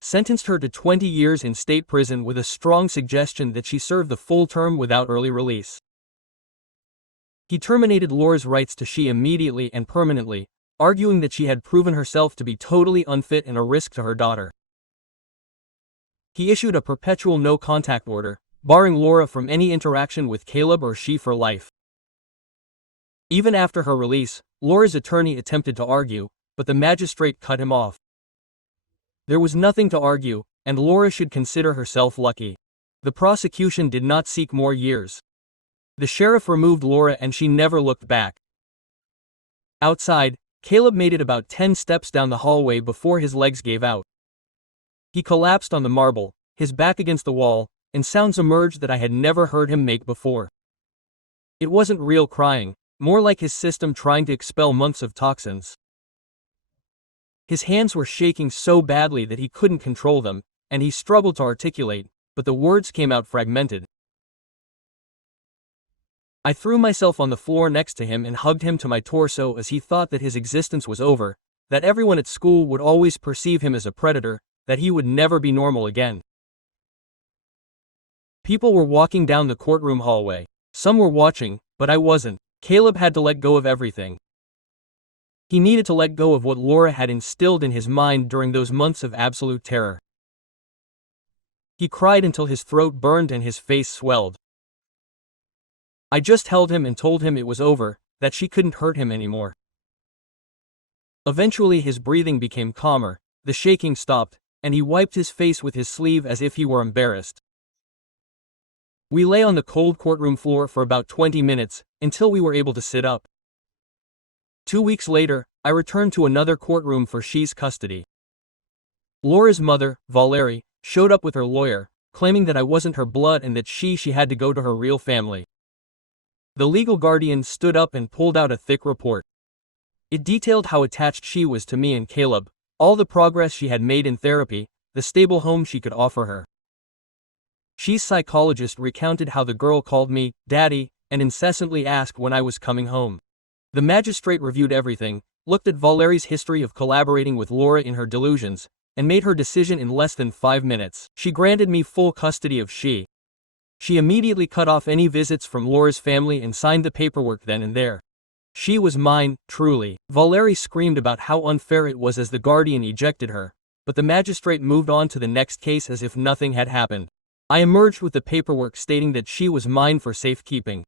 Sentenced her to 20 years in state prison with a strong suggestion that she serve the full term without early release. He terminated Laura's rights to she immediately and permanently, arguing that she had proven herself to be totally unfit and a risk to her daughter. He issued a perpetual no-contact order, barring Laura from any interaction with Caleb or she for life. Even after her release, Laura's attorney attempted to argue, but the magistrate cut him off. There was nothing to argue, and Laura should consider herself lucky. The prosecution did not seek more years. The sheriff removed Laura and she never looked back. Outside, Caleb made it about 10 steps down the hallway before his legs gave out. He collapsed on the marble, his back against the wall, and sounds emerged that I had never heard him make before. It wasn't real crying, more like his system trying to expel months of toxins. His hands were shaking so badly that he couldn't control them, and he struggled to articulate, but the words came out fragmented. I threw myself on the floor next to him and hugged him to my torso as he thought that his existence was over, that everyone at school would always perceive him as a predator, that he would never be normal again. People were walking down the courtroom hallway. Some were watching, but I wasn't. Caleb had to let go of everything. He needed to let go of what Laura had instilled in his mind during those months of absolute terror. He cried until his throat burned and his face swelled. I just held him and told him it was over, that she couldn't hurt him anymore. Eventually his breathing became calmer, the shaking stopped, and he wiped his face with his sleeve as if he were embarrassed. We lay on the cold courtroom floor for about 20 minutes, until we were able to sit up. 2 weeks later, I returned to another courtroom for She's custody. Laura's mother, Valerie, showed up with her lawyer, claiming that I wasn't her blood and that she had to go to her real family. The legal guardian stood up and pulled out a thick report. It detailed how attached she was to me and Caleb, all the progress she had made in therapy, the stable home she could offer her. She's psychologist recounted how the girl called me Daddy and incessantly asked when I was coming home. The magistrate reviewed everything, looked at Valerie's history of collaborating with Laura in her delusions, and made her decision in less than 5 minutes. She granted me full custody of She. She immediately cut off any visits from Laura's family and signed the paperwork then and there. She was mine, truly. Valerie screamed about how unfair it was as the guardian ejected her, but the magistrate moved on to the next case as if nothing had happened. I emerged with the paperwork stating that she was mine for safekeeping.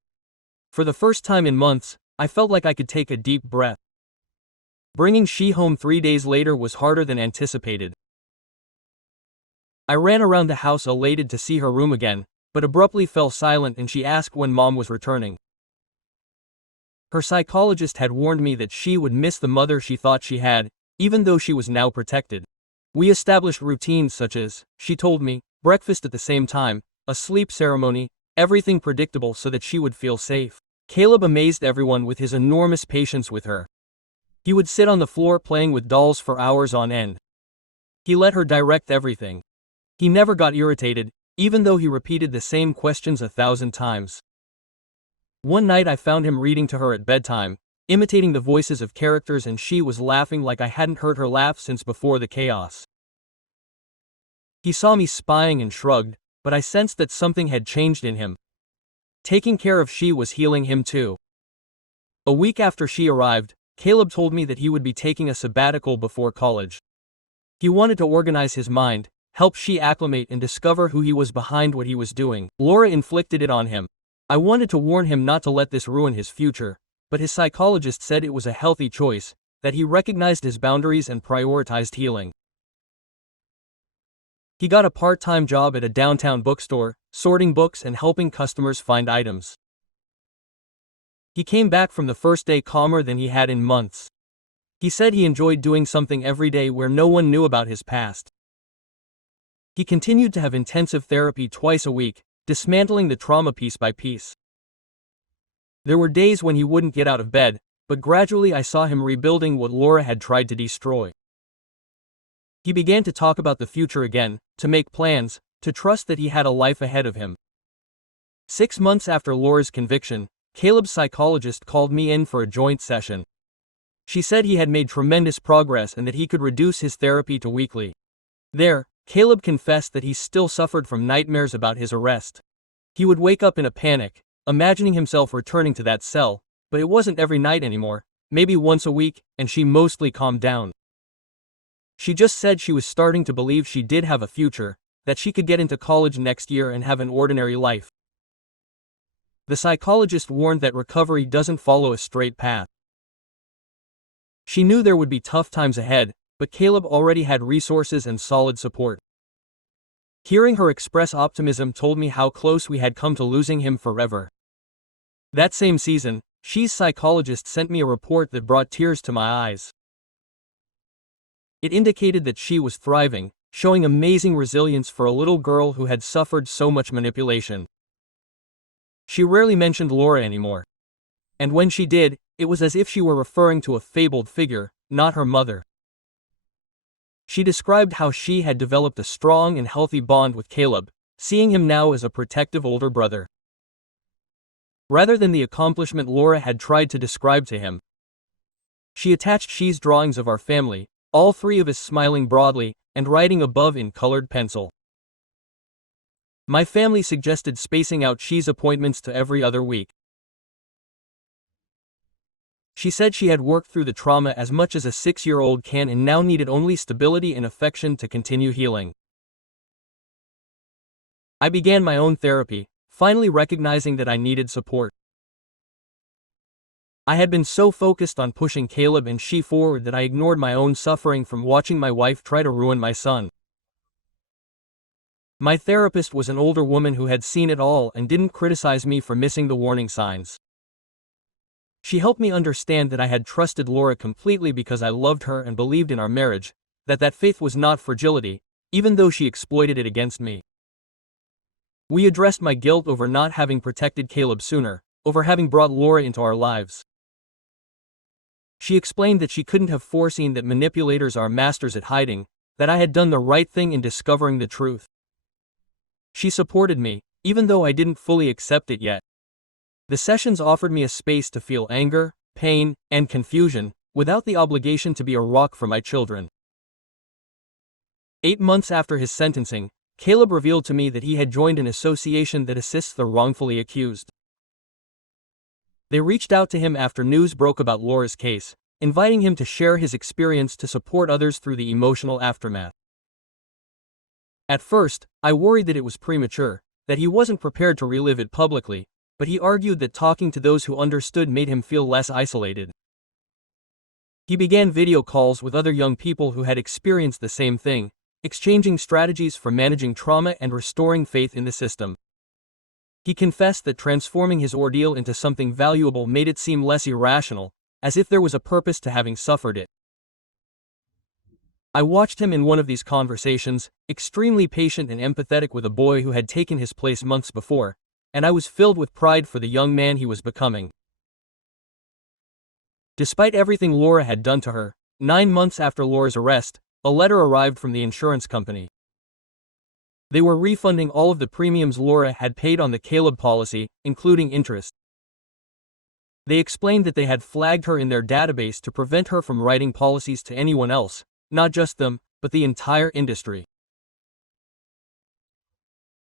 For the first time in months, I felt like I could take a deep breath. Bringing She home 3 days later was harder than anticipated. I ran around the house elated to see her room again, but abruptly fell silent and she asked when Mom was returning. Her psychologist had warned me that she would miss the mother she thought she had, even though she was now protected. We established routines such as, she told me, breakfast at the same time, a sleep ceremony, everything predictable so that she would feel safe. Caleb amazed everyone with his enormous patience with her. He would sit on the floor playing with dolls for hours on end. He let her direct everything. He never got irritated, even though he repeated the same questions 1,000 times. One night I found him reading to her at bedtime, imitating the voices of characters, and she was laughing like I hadn't heard her laugh since before the chaos. He saw me spying and shrugged, but I sensed that something had changed in him. Taking care of She was healing him too. A week after She arrived, Caleb told me that he would be taking a sabbatical before college. He wanted to organize his mind, help She acclimate and discover who he was behind what he was doing. Laura inflicted it on him. I wanted to warn him not to let this ruin his future, but his psychologist said it was a healthy choice, that he recognized his boundaries and prioritized healing. He got a part-time job at a downtown bookstore, sorting books and helping customers find items. He came back from the first day calmer than he had in months. He said he enjoyed doing something every day where no one knew about his past. He continued to have intensive therapy twice a week, dismantling the trauma piece by piece. There were days when he wouldn't get out of bed, but gradually I saw him rebuilding what Laura had tried to destroy. He began to talk about the future again, to make plans, to trust that he had a life ahead of him. 6 months after Laura's conviction, Caleb's psychologist called me in for a joint session. She said he had made tremendous progress and that he could reduce his therapy to weekly. There, Caleb confessed that he still suffered from nightmares about his arrest. He would wake up in a panic, imagining himself returning to that cell, but it wasn't every night anymore, maybe once a week, and she mostly calmed down. She just said she was starting to believe she did have a future, that she could get into college next year and have an ordinary life. The psychologist warned that recovery doesn't follow a straight path. She knew there would be tough times ahead, but Caleb already had resources and solid support. Hearing her express optimism told me how close we had come to losing him forever. That same season, She's psychologist sent me a report that brought tears to my eyes. It indicated that She was thriving, showing amazing resilience for a little girl who had suffered so much manipulation. She rarely mentioned Laura anymore. And when she did, it was as if she were referring to a fabled figure, not her mother. She described how She had developed a strong and healthy bond with Caleb, seeing him now as a protective older brother. Rather than the accomplishment Laura had tried to describe to him. She attached She's drawings of our family, all 3 of us smiling broadly, and writing above in colored pencil. My family suggested spacing out She's appointments to every other week. She said she had worked through the trauma as much as a 6-year-old can and now needed only stability and affection to continue healing. I began my own therapy, finally recognizing that I needed support. I had been so focused on pushing Caleb and she forward that I ignored my own suffering from watching my wife try to ruin my son. My therapist was an older woman who had seen it all and didn't criticize me for missing the warning signs. She helped me understand that I had trusted Laura completely because I loved her and believed in our marriage, that faith was not fragility, even though she exploited it against me. We addressed my guilt over not having protected Caleb sooner, over having brought Laura into our lives. She explained that she couldn't have foreseen that manipulators are masters at hiding, that I had done the right thing in discovering the truth. She supported me, even though I didn't fully accept it yet. The sessions offered me a space to feel anger, pain, and confusion, without the obligation to be a rock for my children. 8 months after his sentencing, Caleb revealed to me that he had joined an association that assists the wrongfully accused. They reached out to him after news broke about Laura's case, inviting him to share his experience to support others through the emotional aftermath. At first, I worried that it was premature, that he wasn't prepared to relive it publicly, but he argued that talking to those who understood made him feel less isolated. He began video calls with other young people who had experienced the same thing, exchanging strategies for managing trauma and restoring faith in the system. He confessed that transforming his ordeal into something valuable made it seem less irrational, as if there was a purpose to having suffered it. I watched him in one of these conversations, extremely patient and empathetic with a boy who had taken his place months before, and I was filled with pride for the young man he was becoming. Despite everything Laura had done to her, 9 months after Laura's arrest, a letter arrived from the insurance company. They were refunding all of the premiums Laura had paid on the Caleb policy, including interest. They explained that they had flagged her in their database to prevent her from writing policies to anyone else, not just them, but the entire industry.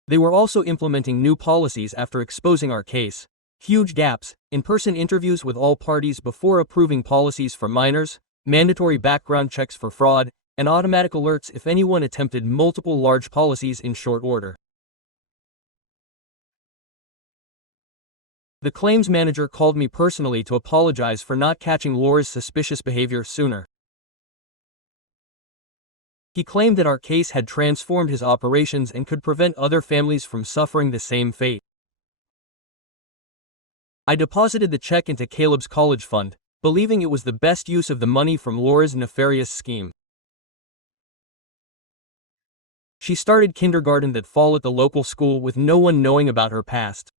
They were also implementing new policies after exposing our case, huge gaps, in-person interviews with all parties before approving policies for minors, mandatory background checks for fraud, and automatic alerts if anyone attempted multiple large policies in short order. The claims manager called me personally to apologize for not catching Laura's suspicious behavior sooner. He claimed that our case had transformed his operations and could prevent other families from suffering the same fate. I deposited the check into Caleb's college fund, believing it was the best use of the money from Laura's nefarious scheme. She started kindergarten that fall at the local school with no one knowing about her past.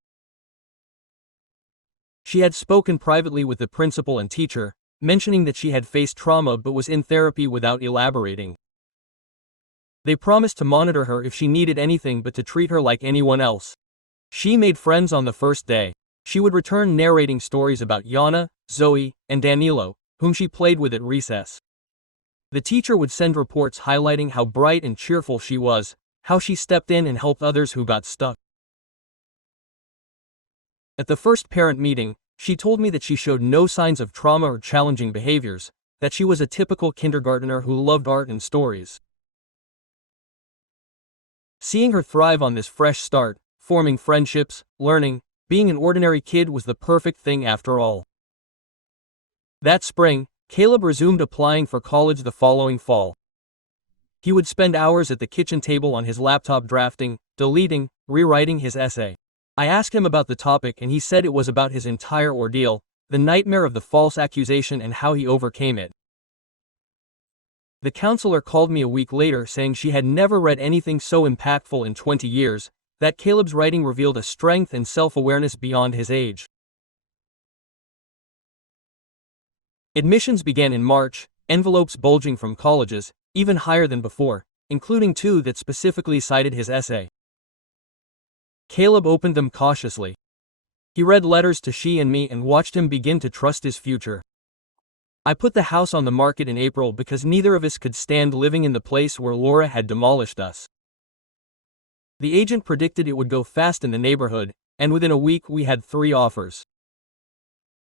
She had spoken privately with the principal and teacher, mentioning that she had faced trauma but was in therapy without elaborating. They promised to monitor her if she needed anything but to treat her like anyone else. She made friends on the first day. She would return narrating stories about Yana, Zoe, and Danilo, whom she played with at recess. The teacher would send reports highlighting how bright and cheerful she was, how she stepped in and helped others who got stuck. At the first parent meeting, she told me that she showed no signs of trauma or challenging behaviors, that she was a typical kindergartner who loved art and stories. Seeing her thrive on this fresh start, forming friendships, learning, being an ordinary kid was the perfect thing after all. That spring, Caleb resumed applying for college the following fall. He would spend hours at the kitchen table on his laptop drafting, deleting, rewriting his essay. I asked him about the topic and he said it was about his entire ordeal, the nightmare of the false accusation and how he overcame it. The counselor called me a week later saying she had never read anything so impactful in 20 years, that Caleb's writing revealed a strength and self-awareness beyond his age. Admissions began in March, envelopes bulging from colleges, even higher than before, including 2 that specifically cited his essay. Caleb opened them cautiously. He read letters to she and me and watched him begin to trust his future. I put the house on the market in April because neither of us could stand living in the place where Laura had demolished us. The agent predicted it would go fast in the neighborhood, and within a week we had 3 offers.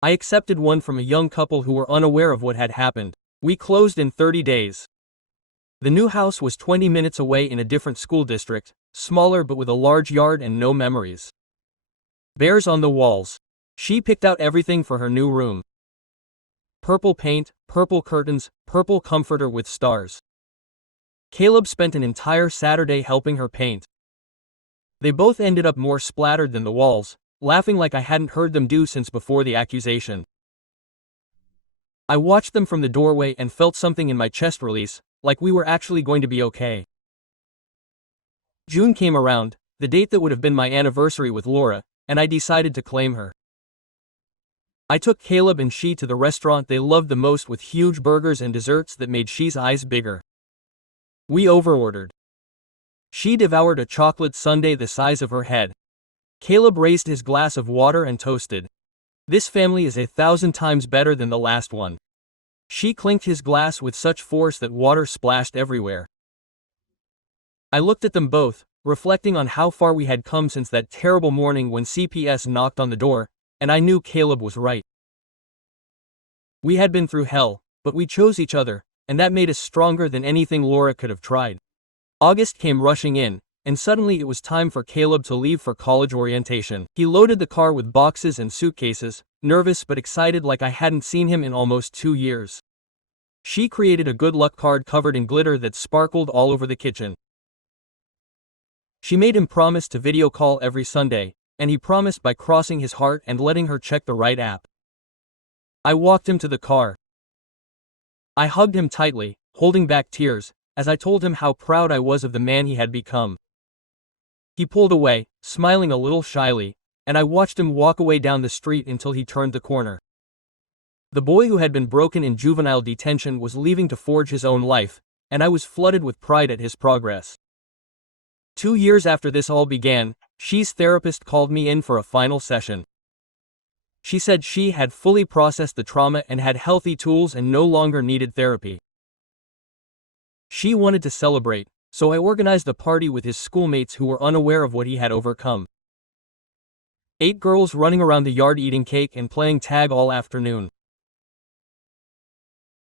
I accepted one from a young couple who were unaware of what had happened. We closed in 30 days. The new house was 20 minutes away in a different school district, smaller but with a large yard and no memories. Bears on the walls. She picked out everything for her new room. purple paint, purple curtains, purple comforter with stars. Caleb spent an entire Saturday helping her paint. They both ended up more splattered than the walls, laughing like I hadn't heard them do since before the accusation. I watched them from the doorway and felt something in my chest release, like we were actually going to be okay. June came around, the date that would have been my anniversary with Laura, and I decided to claim her. I took Caleb and she to the restaurant they loved the most with huge burgers and desserts that made she's eyes bigger. We overordered. She devoured a chocolate sundae the size of her head. Caleb raised his glass of water and toasted. This family is 1,000 times better than the last one. She clinked his glass with such force that water splashed everywhere. I looked at them both, reflecting on how far we had come since that terrible morning when CPS knocked on the door, and I knew Caleb was right. We had been through hell, but we chose each other, and that made us stronger than anything Laura could have tried. August came rushing in, and suddenly it was time for Caleb to leave for college orientation. He loaded the car with boxes and suitcases, nervous but excited like I hadn't seen him in almost 2 years. She created a good luck card covered in glitter that sparkled all over the kitchen. She made him promise to video call every Sunday, and he promised by crossing his heart and letting her check the right app. I walked him to the car. I hugged him tightly, holding back tears, as I told him how proud I was of the man he had become. He pulled away, smiling a little shyly, and I watched him walk away down the street until he turned the corner. The boy who had been broken in juvenile detention was leaving to forge his own life, and I was flooded with pride at his progress. 2 years after this all began, she's therapist called me in for a final session. She said she had fully processed the trauma and had healthy tools and no longer needed therapy. She wanted to celebrate, so I organized a party with his schoolmates who were unaware of what he had overcome. 8 girls running around the yard eating cake and playing tag all afternoon.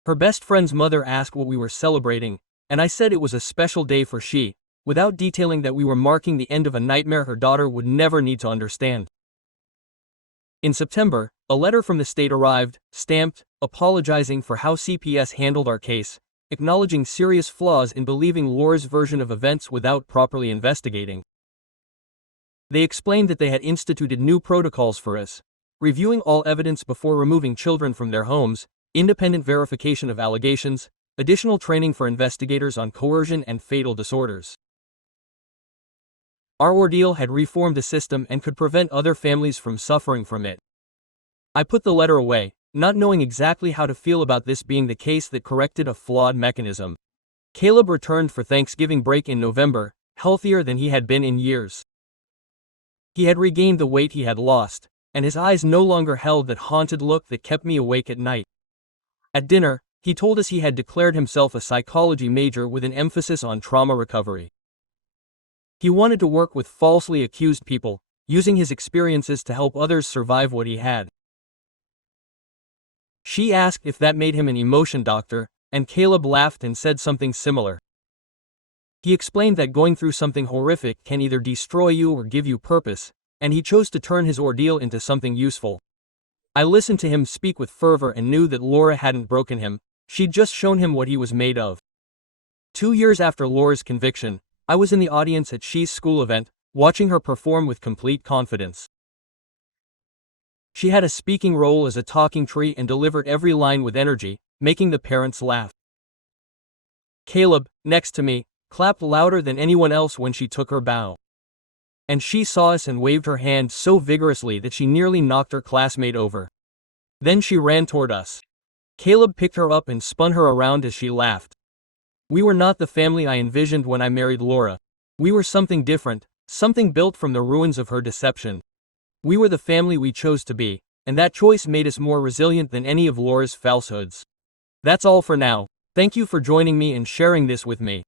Her best friend's mother asked what we were celebrating, and I said it was a special day for she, without detailing that we were marking the end of a nightmare her daughter would never need to understand. In September, a letter from the state arrived, stamped, apologizing for how CPS handled our case, acknowledging serious flaws in believing Laura's version of events without properly investigating. They explained that they had instituted new protocols for us, reviewing all evidence before removing children from their homes, independent verification of allegations, additional training for investigators on coercion and fatal disorders. Our ordeal had reformed the system and could prevent other families from suffering from it. I put the letter away, not knowing exactly how to feel about this being the case that corrected a flawed mechanism. Caleb returned for Thanksgiving break in November, healthier than he had been in years. He had regained the weight he had lost, and his eyes no longer held that haunted look that kept me awake at night. At dinner, he told us he had declared himself a psychology major with an emphasis on trauma recovery. He wanted to work with falsely accused people, using his experiences to help others survive what he had. She asked if that made him an emotion doctor, and Caleb laughed and said something similar. He explained that going through something horrific can either destroy you or give you purpose, and he chose to turn his ordeal into something useful. I listened to him speak with fervor and knew that Laura hadn't broken him, she'd just shown him what he was made of. 2 years after Laura's conviction, I was in the audience at She's school event, watching her perform with complete confidence. She had a speaking role as a talking tree and delivered every line with energy, making the parents laugh. Caleb, next to me, clapped louder than anyone else when she took her bow. And she saw us and waved her hand so vigorously that she nearly knocked her classmate over. Then she ran toward us. Caleb picked her up and spun her around as she laughed. We were not the family I envisioned when I married Laura. We were something different, something built from the ruins of her deception. We were the family we chose to be, and that choice made us more resilient than any of Laura's falsehoods. That's all for now. Thank you for joining me and sharing this with me.